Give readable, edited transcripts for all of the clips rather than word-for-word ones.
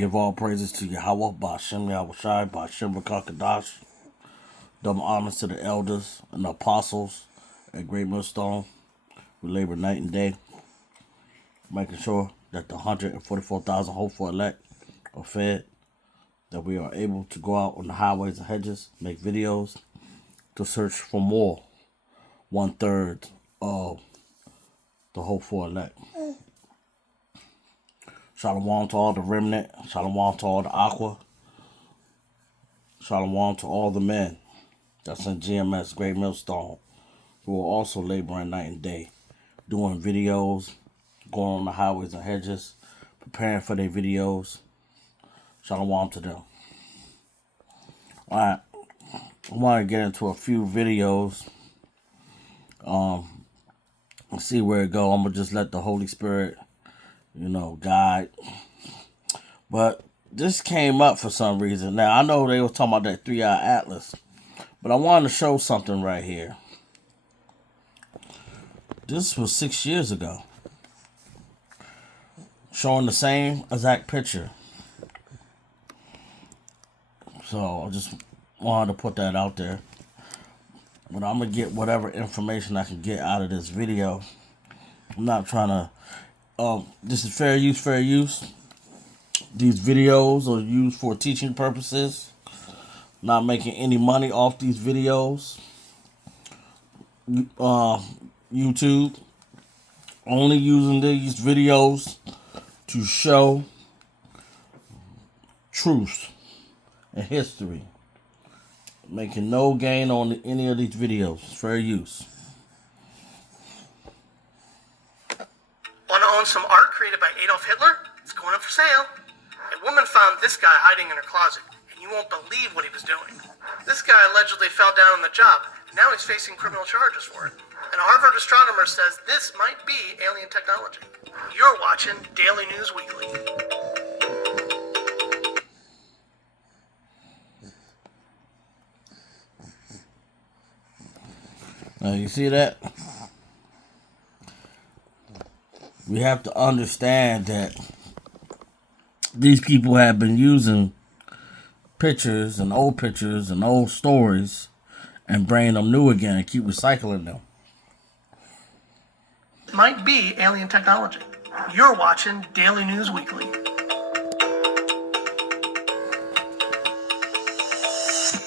Give all praises to Yahweh, Ba'ashem Yahushai, Ba'ashem Rakakadash. Double honors to the elders and the apostles at Great Millstone. We labor night and day, making sure that the 144,000 hopeful elect are fed, that we are able to go out on the highways and hedges, make videos to search for more, 1/3 of the hopeful elect. Shalom to all the remnant. Shalom to all the aqua. Shalom to all the men that's in GMS, Great Millstone, who are also laboring night and day, doing videos, going on the highways and hedges, preparing for their videos. Shalom to them. Alright, I want to get into a few videos. And see where it go. I'm going to just let the Holy Spirit guide. But this came up for some reason. Now, I know they were talking about that 3-eye atlas, but I wanted to show something right here. This was 6 years ago. Showing the same exact picture. So, I just wanted to put that out there. But I'm going to get whatever information I can get out of this video. I'm not trying to... this is fair use, fair use. These videos are used for teaching purposes. Not making any money off these videos. YouTube. Only using these videos to show truth and history. Making no gain on any of these videos. Fair use. Want to own some art created by Adolf Hitler? It's going up for sale. A woman found this guy hiding in her closet, and you won't believe what he was doing. This guy allegedly fell down on the job, and now he's facing criminal charges for it. And a Harvard astronomer says this might be alien technology. You're watching Daily News Weekly. Now, you see that? We have to understand that these people have been using pictures and old stories and bringing them new again and keep recycling them. Might be alien technology. You're watching Daily News Weekly.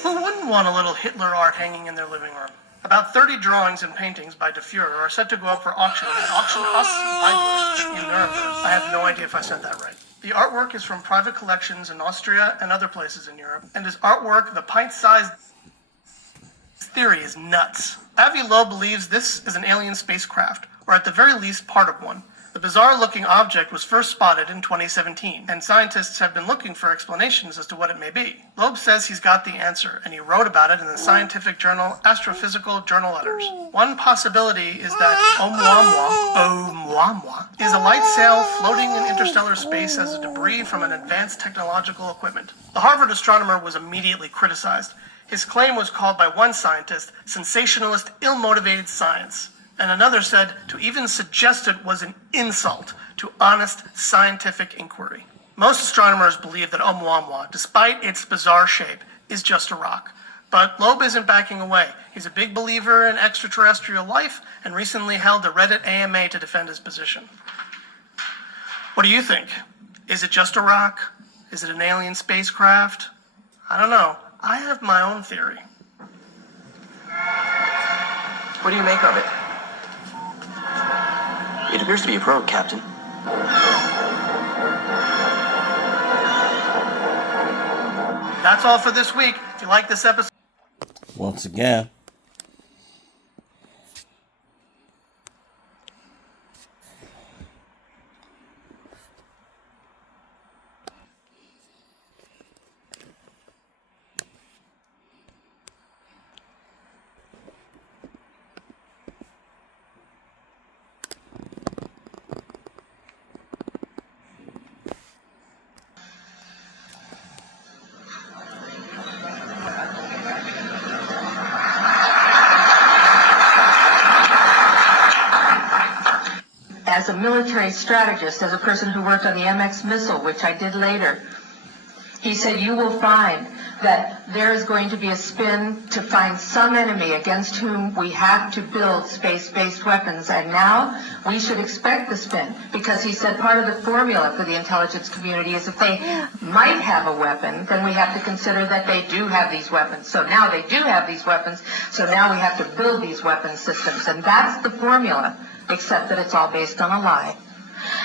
Who wouldn't want a little Hitler art hanging in their living room? About 30 drawings and paintings by De Fuhrer are set to go up for auction at Auctionhaus Weidlich in Nuremberg. I have no idea if I said that right. The artwork is from private collections in Austria and other places in Europe, and his artwork, the pint-sized theory, is nuts. Avi Loeb believes this is an alien spacecraft, or at the very least part of one. The bizarre-looking object was first spotted in 2017, and scientists have been looking for explanations as to what it may be. Loeb says he's got the answer, and he wrote about it in the scientific journal Astrophysical Journal Letters. One possibility is that Oumuamua is a light sail floating in interstellar space as a debris from an advanced technological equipment. The Harvard astronomer was immediately criticized. His claim was called by one scientist sensationalist, ill-motivated science. And another said to even suggest it was an insult to honest scientific inquiry. Most astronomers believe that Oumuamua, despite its bizarre shape, is just a rock. But Loeb isn't backing away. He's a big believer in extraterrestrial life and recently held a Reddit AMA to defend his position. What do you think? Is it just a rock? Is it an alien spacecraft? I don't know. I have my own theory. What do you make of it? It appears to be a probe, Captain. That's all for this week. If you like this episode... Once again, as a military strategist, as a person who worked on the MX missile, which I did later, He said, you will find that there is going to be a spin to find some enemy against whom we have to build space-based weapons. And now we should expect the spin, because he said part of the formula for the intelligence community is if they might have a weapon, then we have to consider that they do have these weapons. So now they do have these weapons, so now we have to build these weapon systems. And that's the formula, except that it's all based on a lie.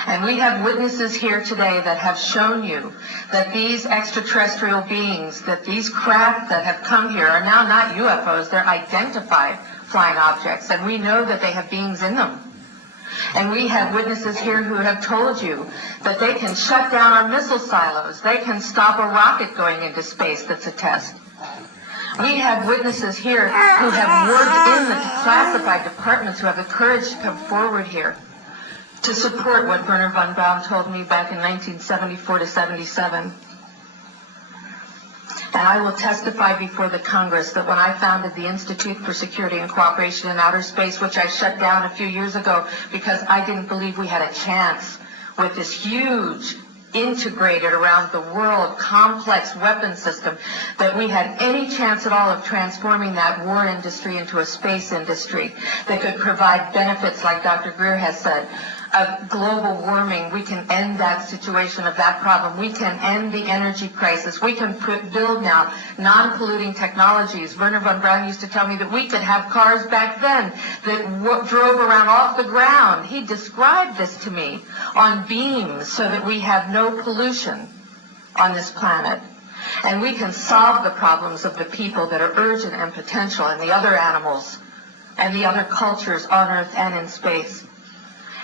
And we have witnesses here today that have shown you that these extraterrestrial beings, that these craft that have come here are now not UFOs, they're identified flying objects, and we know that they have beings in them. And we have witnesses here who have told you that they can shut down our missile silos, they can stop a rocket going into space that's a test. We have witnesses here who have worked in the classified departments, who have the courage to come forward here to support what Wernher von Braun told me back in 1974 to 77. And I will testify before the Congress that when I founded the Institute for Security and Cooperation in Outer Space, which I shut down a few years ago because I didn't believe we had a chance with this huge, integrated around the world, complex weapon system, that we had any chance at all of transforming that war industry into a space industry that could provide benefits, like Dr. Greer has said, of global warming. We can end that situation of that problem. We can end the energy crisis. We can build now non-polluting technologies. Wernher von Braun used to tell me that we could have cars back then that drove around off the ground. He described this to me on beams so that we have no pollution on this planet. And we can solve the problems of the people that are urgent and potential, and the other animals and the other cultures on Earth and in space.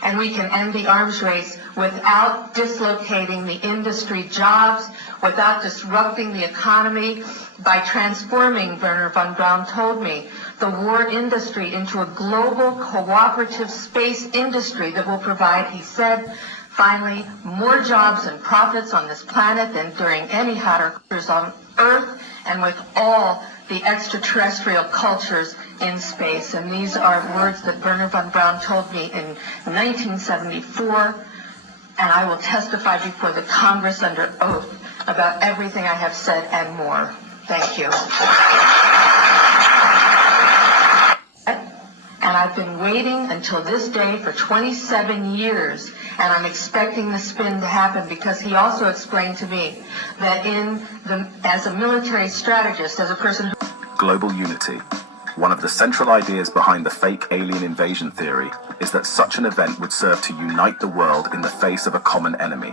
And we can end the arms race without dislocating the industry jobs, without disrupting the economy, by transforming, Wernher von Braun told me, the war industry into a global cooperative space industry that will provide, he said, finally, more jobs and profits on this planet than during any hotter years on Earth, and with all the extraterrestrial cultures in space. And these are words that Wernher von Braun told me in 1974, and I will testify before the Congress under oath about everything I have said and more. Thank you. And I've been waiting until this day for 27 years, and I'm expecting the spin to happen, because he also explained to me that as a military strategist, as a person who... Global unity. One of the central ideas behind the fake alien invasion theory is that such an event would serve to unite the world in the face of a common enemy.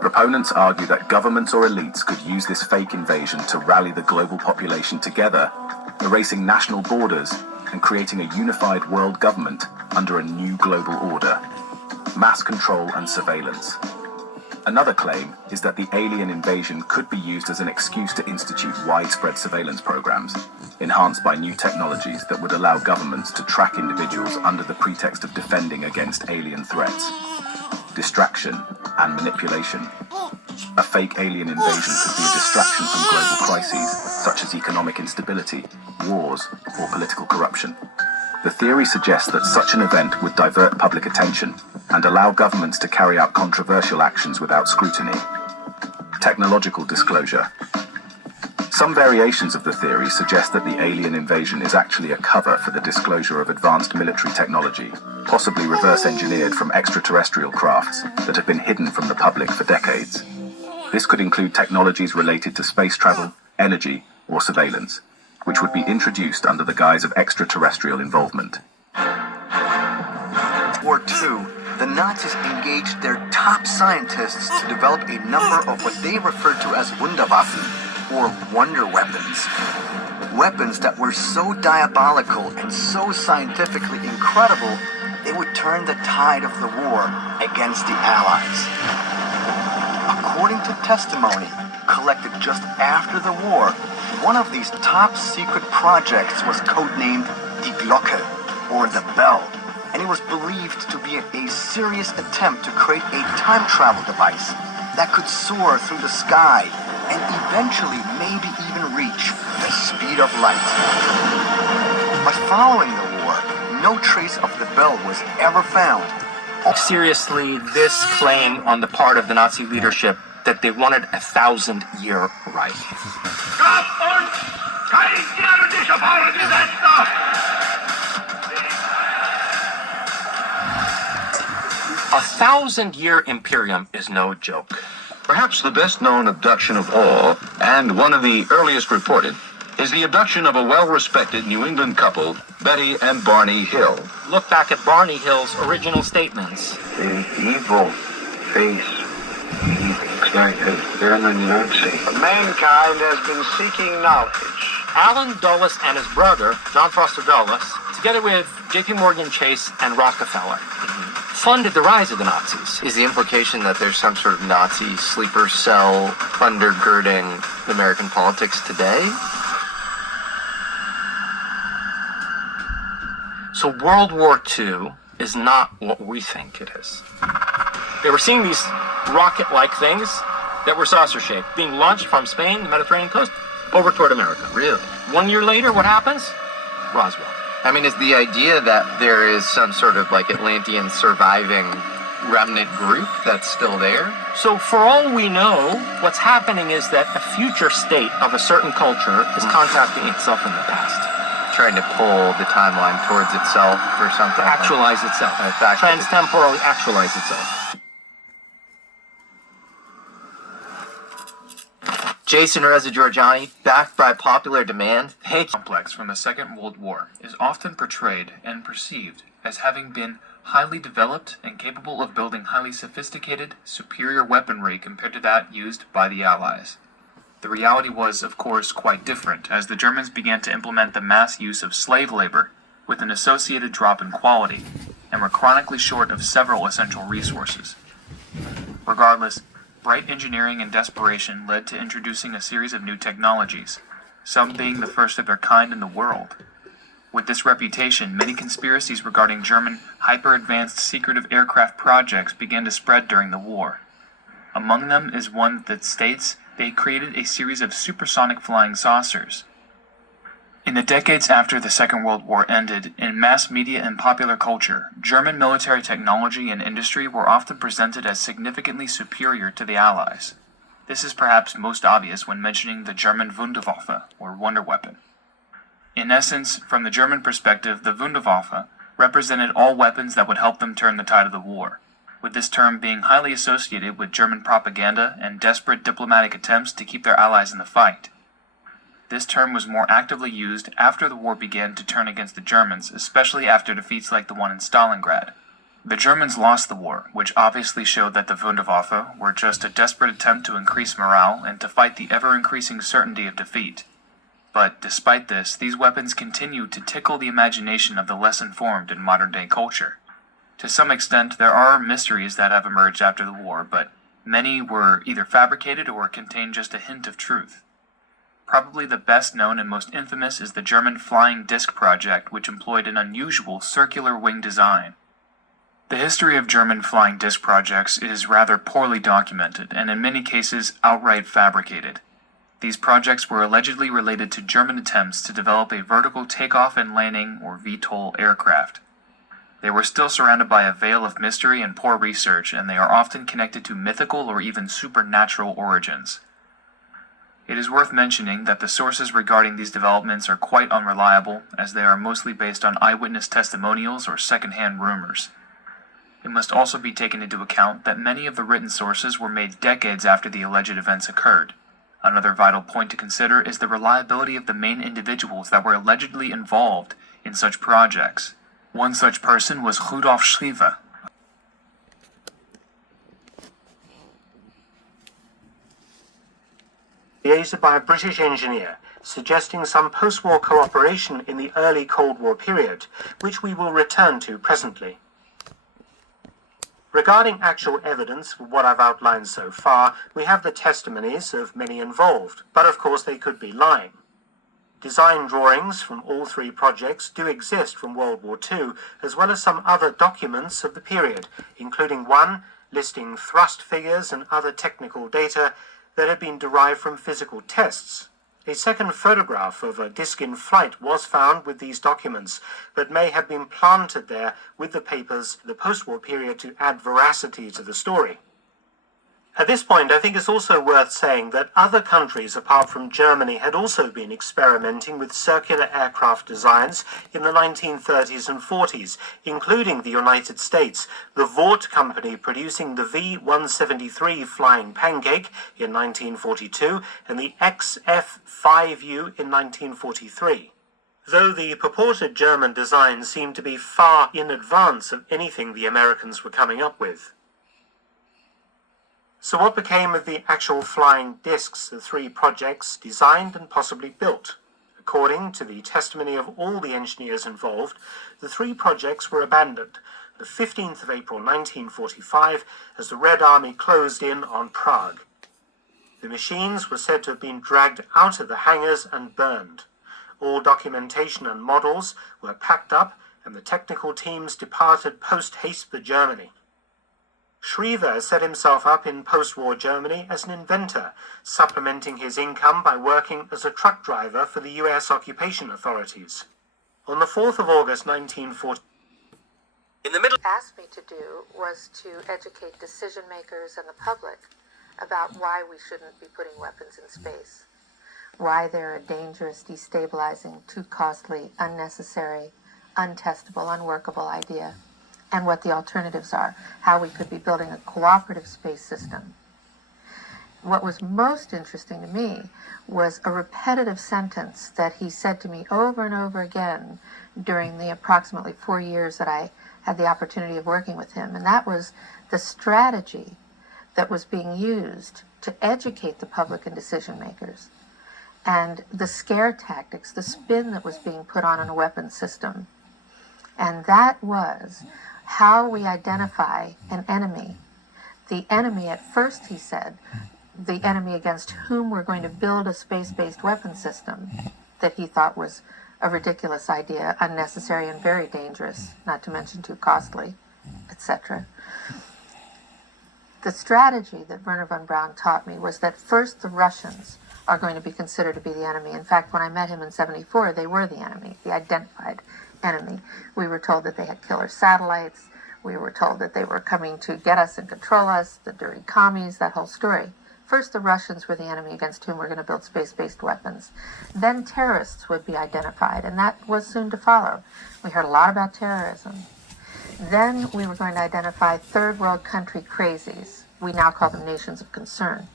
Proponents argue that governments or elites could use this fake invasion to rally the global population together, erasing national borders and creating a unified world government under a new global order. Mass control and surveillance. Another claim is that the alien invasion could be used as an excuse to institute widespread surveillance programs, enhanced by new technologies that would allow governments to track individuals under the pretext of defending against alien threats. Distraction and manipulation. A fake alien invasion could be a distraction from global crises, such as economic instability, wars, or political corruption. The theory suggests that such an event would divert public attention and allow governments to carry out controversial actions without scrutiny. Technological disclosure. Some variations of the theory suggest that the alien invasion is actually a cover for the disclosure of advanced military technology, possibly reverse-engineered from extraterrestrial crafts that have been hidden from the public for decades. This could include technologies related to space travel, energy, or surveillance, which would be introduced under the guise of extraterrestrial involvement. War II, the Nazis engaged their top scientists to develop a number of what they referred to as Wunderwaffen, or wonder weapons. Weapons that were so diabolical and so scientifically incredible, they would turn the tide of the war against the Allies. According to testimony collected just after the war, one of these top secret projects was codenamed Die Glocke, or the Bell, and it was believed to be a serious attempt to create a time travel device that could soar through the sky and eventually maybe even reach the speed of light. But following the war, no trace of the Bell was ever found. Seriously, this claim on the part of the Nazi leadership that they wanted a 1,000-year Reich. 1,000-year imperium is no joke. Perhaps the best known abduction of all, and one of the earliest reported, is the abduction of a well-respected New England couple, Betty and Barney Hill. Look back at Barney Hill's original statements. The evil face looks like a German Nazi. Mankind has been seeking knowledge. Alan Dulles and his brother, John Foster Dulles, together with J.P. Morgan Chase and Rockefeller, funded the rise of the Nazis. Is the implication that there's some sort of Nazi sleeper cell undergirding American politics today? So World War II is not what we think it is. They were seeing these rocket-like things that were saucer-shaped, being launched from Spain, the Mediterranean coast, over toward America. Really? 1 year later, what happens? Roswell. I mean, is the idea that there is some sort of like Atlantean surviving remnant group that's still there? So for all we know, what's happening is that a future state of a certain culture is contacting itself in the past. Trying to pull the timeline towards itself or something? To actualize itself. Transtemporally actualize itself. Jason Reza Giorgiani, backed by popular demand, complex from the Second World War is often portrayed and perceived as having been highly developed and capable of building highly sophisticated, superior weaponry compared to that used by the Allies. The reality was, of course, quite different, as the Germans began to implement the mass use of slave labor, with an associated drop in quality, and were chronically short of several essential resources. Regardless, bright engineering and desperation led to introducing a series of new technologies, some being the first of their kind in the world. With this reputation, many conspiracies regarding German hyper-advanced secretive aircraft projects began to spread during the war. Among them is one that states they created a series of supersonic flying saucers. In the decades after the Second World War ended, in mass media and popular culture, German military technology and industry were often presented as significantly superior to the Allies. This is perhaps most obvious when mentioning the German Wunderwaffe, or wonder weapon. In essence, from the German perspective, the Wunderwaffe represented all weapons that would help them turn the tide of the war, with this term being highly associated with German propaganda and desperate diplomatic attempts to keep their allies in the fight. This term was more actively used after the war began to turn against the Germans, especially after defeats like the one in Stalingrad. The Germans lost the war, which obviously showed that the Wunderwaffe were just a desperate attempt to increase morale and to fight the ever-increasing certainty of defeat. But despite this, these weapons continued to tickle the imagination of the less informed in modern-day culture. To some extent, there are mysteries that have emerged after the war, but many were either fabricated or contained just a hint of truth. Probably the best known and most infamous is the German Flying Disc project, which employed an unusual circular wing design. The history of German flying disc projects is rather poorly documented, and in many cases outright fabricated. These projects were allegedly related to German attempts to develop a vertical takeoff and landing, or VTOL, aircraft. They were still surrounded by a veil of mystery and poor research, and they are often connected to mythical or even supernatural origins. It is worth mentioning that the sources regarding these developments are quite unreliable, as they are mostly based on eyewitness testimonials or second-hand rumors. It must also be taken into account that many of the written sources were made decades after the alleged events occurred. Another vital point to consider is the reliability of the main individuals that were allegedly involved in such projects. One such person was Rudolf Schliever. Liaised by a British engineer, suggesting some post-war cooperation in the early Cold War period, which we will return to presently. Regarding actual evidence for what I've outlined so far, we have the testimonies of many involved, but of course they could be lying. Design drawings from all three projects do exist from World War II, as well as some other documents of the period, including one listing thrust figures and other technical data that had been derived from physical tests. A second photograph of a disc in flight was found with these documents, but may have been planted there with the papers of the post-war period to add veracity to the story. At this point, I think it's also worth saying that other countries apart from Germany had also been experimenting with circular aircraft designs in the 1930s and 40s, including the United States, the Vought company producing the V-173 Flying Pancake in 1942 and the XF-5U in 1943. Though the purported German designs seemed to be far in advance of anything the Americans were coming up with. So what became of the actual flying discs, the three projects designed and possibly built? According to the testimony of all the engineers involved, the three projects were abandoned the 15th of April 1945 as the Red Army closed in on Prague. The machines were said to have been dragged out of the hangars and burned. All documentation and models were packed up and the technical teams departed post-haste for Germany. Schriever set himself up in post-war Germany as an inventor, supplementing his income by working as a truck driver for the US occupation authorities. On the 4th of August 1940, asked me to do was to educate decision makers and the public about why we shouldn't be putting weapons in space, why they're a dangerous, destabilizing, too costly, unnecessary, untestable, unworkable idea, and what the alternatives are, how we could be building a cooperative space system. What was most interesting to me was a repetitive sentence that he said to me over and over again during the approximately 4 years that I had the opportunity of working with him, and that was the strategy that was being used to educate the public and decision makers, and the scare tactics, the spin that was being put on a weapons system. And that was how we identify an enemy. The enemy, at first he said, the enemy against whom we're going to build a space-based weapon system that he thought was a ridiculous idea, unnecessary and very dangerous, not to mention too costly, etc. The strategy that Wernher von Braun taught me was that first the Russians are going to be considered to be the enemy. In fact, when I met him in '74, they were the enemy, the identified enemy. We were told that they had killer satellites. We were told that they were coming to get us and control us, the dirty commies, that whole story. First, the Russians were the enemy against whom we're going to build space-based weapons. Then terrorists would be identified, and that was soon to follow. We heard a lot about terrorism. Then we were going to identify third world country crazies. We now call them nations of concern.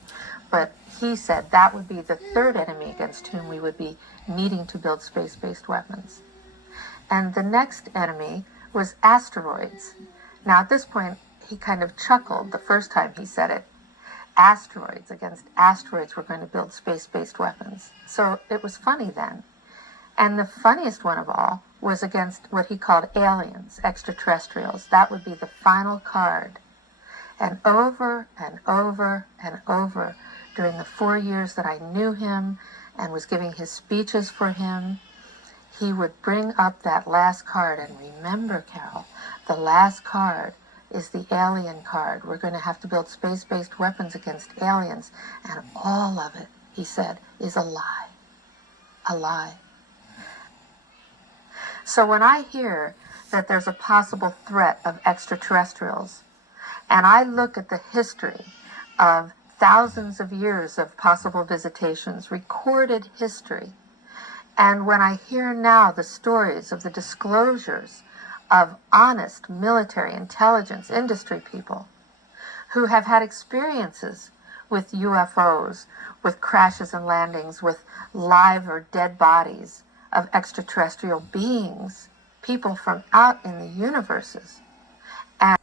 But he said that would be the third enemy against whom we would be needing to build space-based weapons. And the next enemy was asteroids. Now, at this point, he kind of chuckled the first time he said it. Asteroids, against asteroids, we're going to build space-based weapons. So it was funny then. And the funniest one of all was against what he called aliens, extraterrestrials. That would be the final card. And over and over and over, during the 4 years that I knew him and was giving his speeches for him, he would bring up that last card. And remember, Carol, the last card is the alien card. We're going to have to build space-based weapons against aliens. And all of it, he said, is a lie. A lie. So when I hear that there's a possible threat of extraterrestrials, and I look at the history of thousands of years of possible visitations, recorded history, and when I hear now the stories of the disclosures of honest military intelligence industry people who have had experiences with UFOs, with crashes and landings, with live or dead bodies of extraterrestrial beings, people from out in the universes. And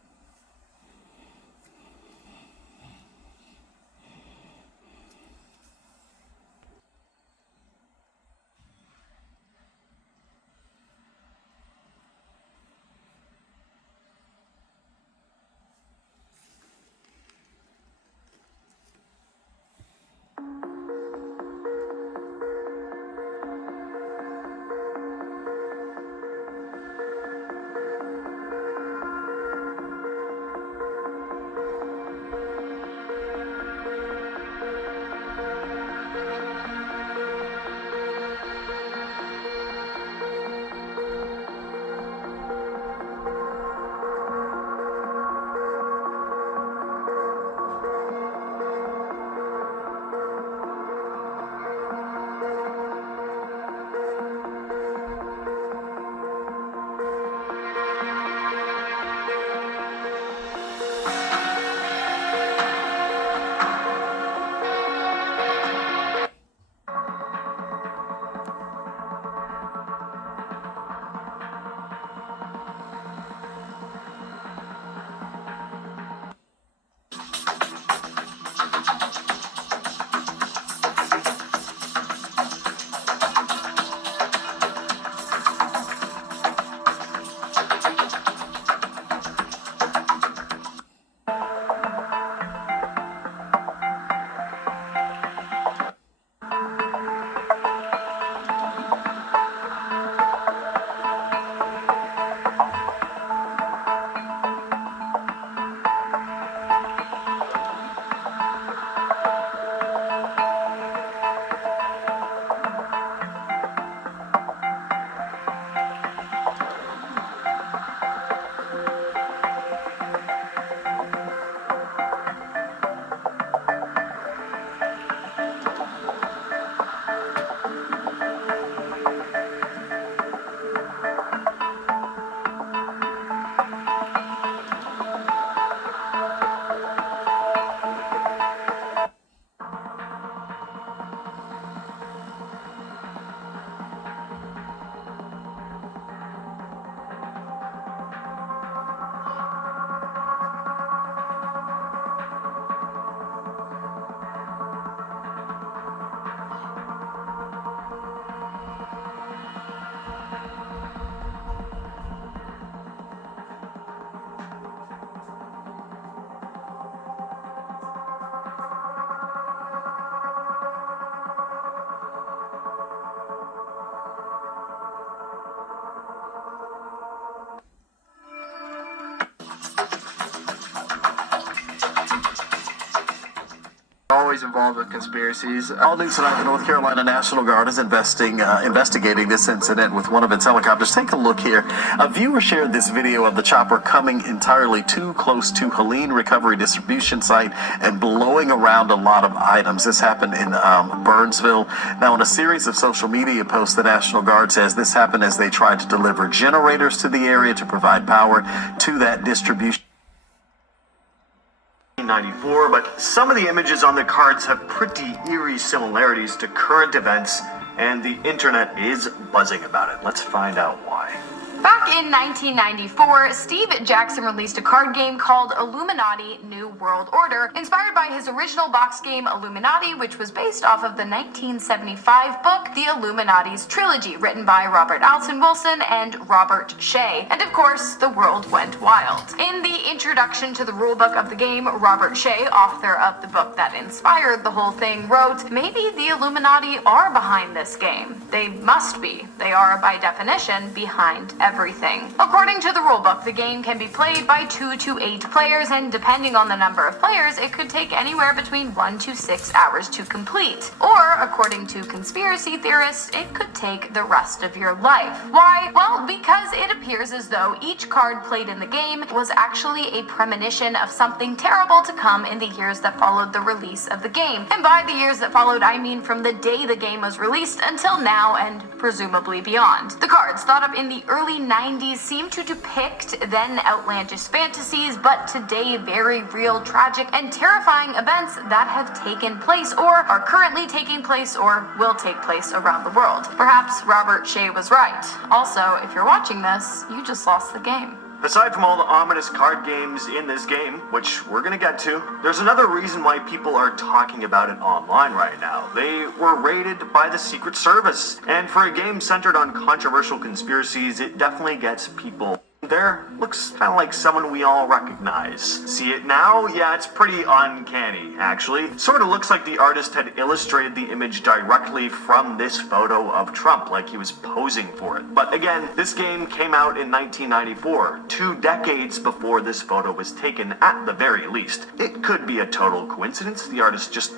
always involved with conspiracies. All news tonight, the North Carolina National Guard is investigating this incident with one of its helicopters. Take a look here. A viewer shared this video of the chopper coming entirely too close to Helene Recovery Distribution Site and blowing around a lot of items. This happened in Burnsville. Now, in a series of social media posts, the National Guard says this happened as they tried to deliver generators to the area to provide power to that distribution. 1994, but some of the images on the cards have pretty eerie similarities to current events, and the internet is buzzing about it. Let's find out why. Back in 1994, Steve Jackson released a card game called Illuminati New World Order, inspired by his original box game Illuminati, which was based off of the 1975 book The Illuminati's Trilogy, written by Robert Alton Wilson and Robert Shea. And of course, the world went wild. In the introduction to the rulebook of the game, Robert Shea, author of the book that inspired the whole thing, wrote, "Maybe the Illuminati are behind this game. They must be. They are, by definition, behind everything." According to the rulebook, the game can be played by 2 to 8 players, and depending on the number of players, it could take anywhere between 1 to 6 hours to complete. Or, according to conspiracy theorists, it could take the rest of your life. Why? Well, because it appears as though each card played in the game was actually a premonition of something terrible to come in the years that followed the release of the game. And by the years that followed, I mean from the day the game was released until now and presumably beyond. The cards, thought up in the early 90s, seem to depict then outlandish fantasies, but today very real, tragic, and terrifying events that have taken place, or are currently taking place, or will take place around the world. Perhaps Robert Shea was right. Also, if you're watching this, you just lost the game. Aside from all the ominous card games in this game, which we're gonna get to, there's another reason why people are talking about it online right now. They were raided by the Secret Service, and for a game centered on controversial conspiracies, it definitely gets people. There looks kind of like someone we all recognize. See it now? Yeah, it's pretty uncanny, actually. Sort of looks like the artist had illustrated the image directly from this photo of Trump, like he was posing for it. But again, this game came out in 1994, 2 decades before this photo was taken at the very least. It could be a total coincidence. The artist just,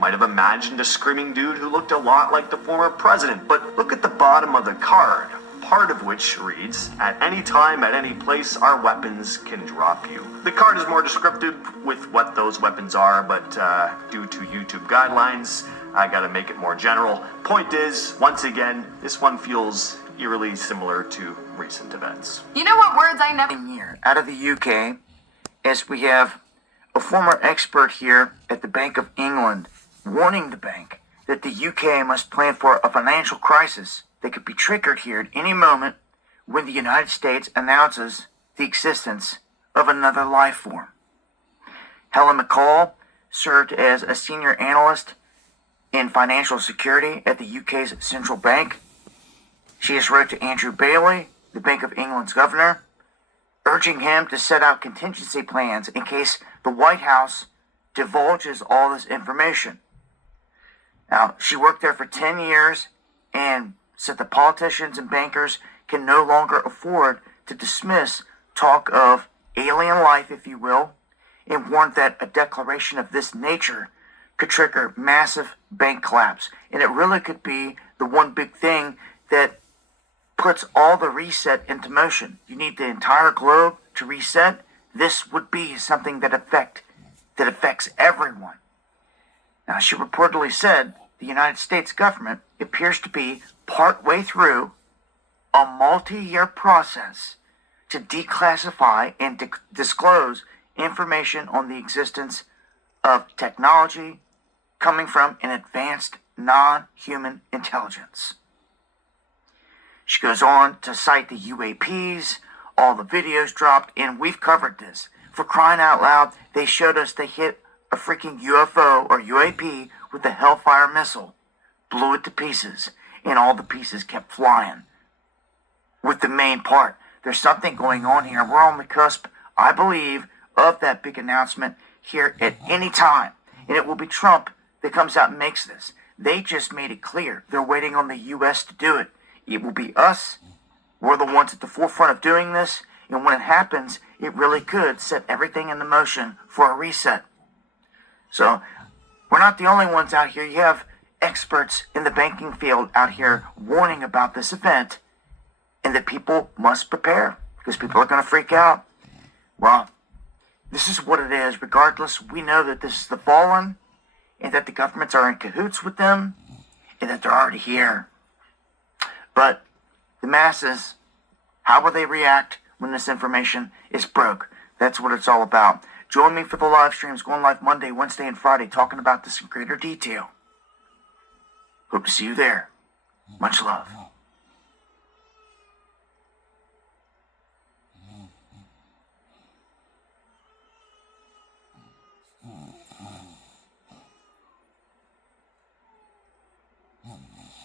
might have imagined a screaming dude who looked a lot like the former president. But look at the bottom of the card, part of which reads, "At any time, at any place, our weapons can drop you." The card is more descriptive with what those weapons are, but due to YouTube guidelines, I gotta make it more general. Point is, once again, this one feels eerily similar to recent events. You know what words I never... Here, out of the UK, as we have a former expert here at the Bank of England warning the bank that the UK must plan for a financial crisis that could be triggered here at any moment when the United States announces the existence of another life form. Helen McCall served as a senior analyst in financial security at the UK's central bank. She has wrote to Andrew Bailey, the Bank of England's governor, urging him to set out contingency plans in case the White House divulges all this information. Now, she worked there for 10 years and said the politicians and bankers can no longer afford to dismiss talk of alien life, if you will, and warned that a declaration of this nature could trigger massive bank collapse. And it really could be the one big thing that puts all the reset into motion. You need the entire globe to reset. This would be something that affects everyone. Now, she reportedly said the United States government appears to be partway through a multi-year process to declassify and disclose information on the existence of technology coming from an advanced non-human intelligence. She goes on to cite the UAPs, all the videos dropped, and we've covered this. For crying out loud, they showed us they hit a freaking UFO or UAP with the Hellfire missile, blew it to pieces, and all the pieces kept flying. With the main part, there's something going on here. We're on the cusp, I believe, of that big announcement here at any time. And it will be Trump that comes out and makes this. They just made it clear. They're waiting on the U.S. to do it. It will be us. We're the ones at the forefront of doing this. And when it happens, it really could set everything into motion for a reset. So, We're not the only ones out here. You have experts in the banking field out here warning about this event and that people must prepare because people are going to freak out. Well, this is what it is. Regardless, we know that this is the fallen and that the governments are in cahoots with them and that they're already here. But the masses, how will they react when this information is broke? That's what it's all about. Join me for the live streams going live Monday, Wednesday, and Friday, talking about this in greater detail. Hope to see you there. Much love.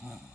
Hmm.